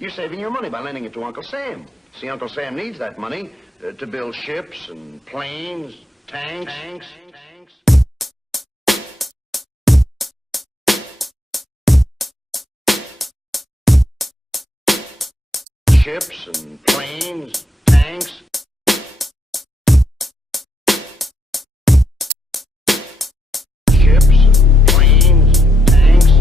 You're saving your money by lending it to Uncle Sam. See, Uncle Sam needs that money to build ships and planes, tanks. Ships and planes, tanks. Ships and planes, tanks.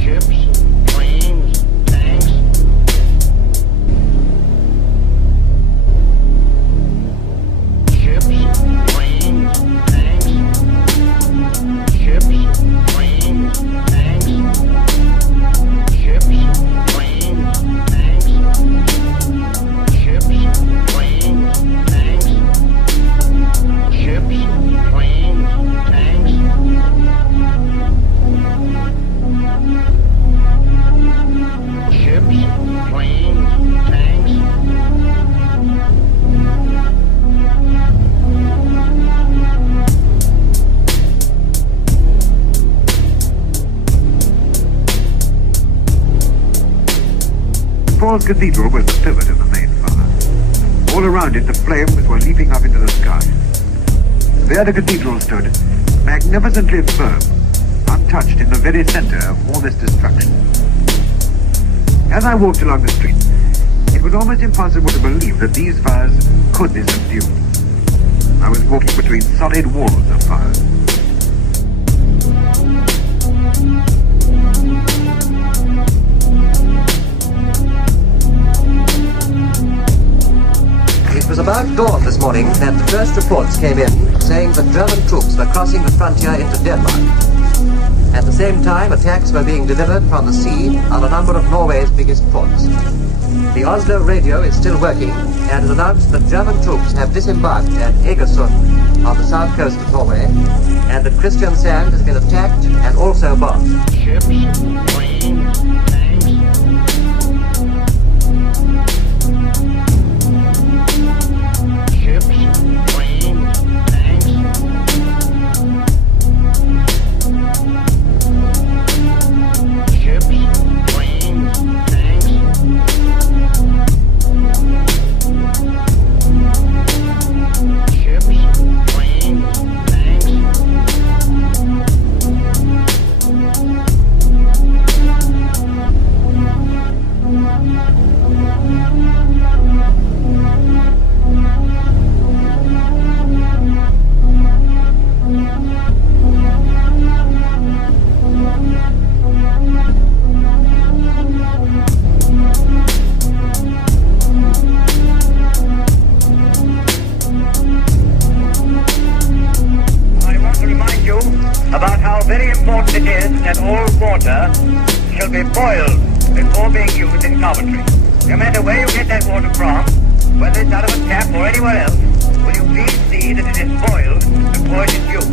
Ships and planes, tanks. Ships and planes, tanks. Ships and planes, tanks. Ships, planes, tanks. Ships, planes, tanks. Ships, planes, tanks. Ships, planes, tanks. Paul's Cathedral was the pivot of the main fire. All around it, the flames were leaping up into the sky. There the cathedral stood, magnificently firm, untouched in the very center of all this destruction. As I walked along the street, it was almost impossible to believe that these fires could be subdued. I was walking between solid walls of fire. It was about dawn this morning that the first reports came in saying that German troops were crossing the frontier into Denmark. At the same time, attacks were being delivered from the sea on a number of Norway's biggest ports. The Oslo radio is still working and has announced that German troops have disembarked at Egersund on the south coast of Norway and that Kristiansand has been attacked and also bombed. Ships, planes, tanks. Ships, planes, tanks. Ships, planes, tanks. Ships, planes, tanks. I want to remind you about how very important it is that all water shall be boiled before being used in Coventry. No matter where you get that water from, whether it's out of a tap or anywhere else, will you please see that it is boiled before it is used.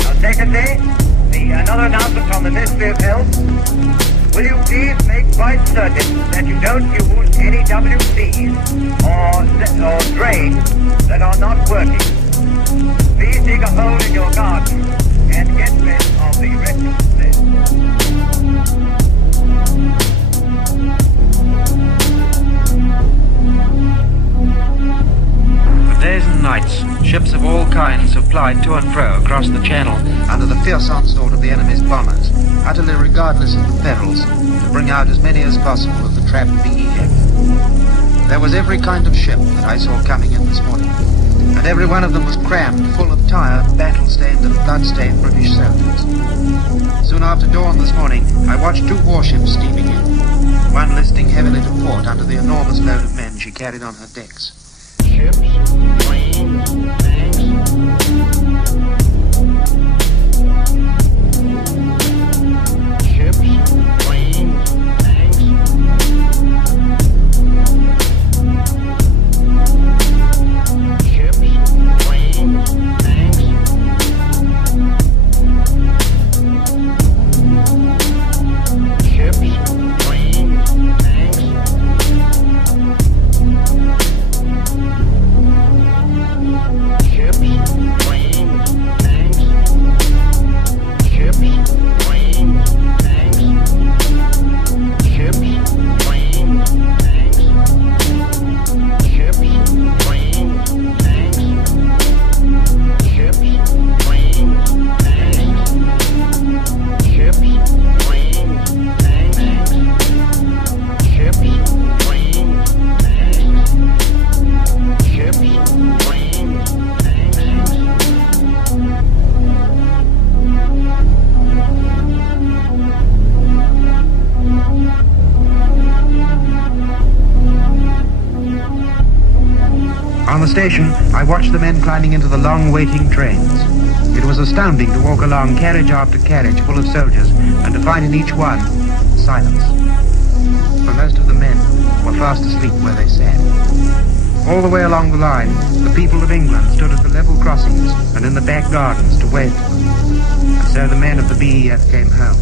Now secondly, another announcement from the Ministry of Health. Will you please make quite certain that you don't use any WCs or drains that are not working. Please dig a hole in your garden and get rid of the refuse there. For days and nights, ships of all kinds have plied to and fro across the channel under the fierce onslaught of the enemy's bombers, utterly regardless of the perils, to bring out as many as possible of the trapped VEF. There was every kind of ship that I saw coming in this morning, and every one of them was crammed full of tired, battle-stained and blood-stained British soldiers. Soon after dawn this morning, I watched two warships steaming in, one listing heavily to port under the enormous load of men she carried on her decks. Ships, planes, tanks. Ships, planes, tanks. Ships, planes, tanks. Ships, planes, tanks. station, I watched the men climbing into the long waiting trains. It was astounding to walk along carriage after carriage full of soldiers and to find in each one silence. For most of the men were fast asleep where they sat. All the way along the line, the people of England stood at the level crossings and in the back gardens to wait for them. And so the men of the BEF came home.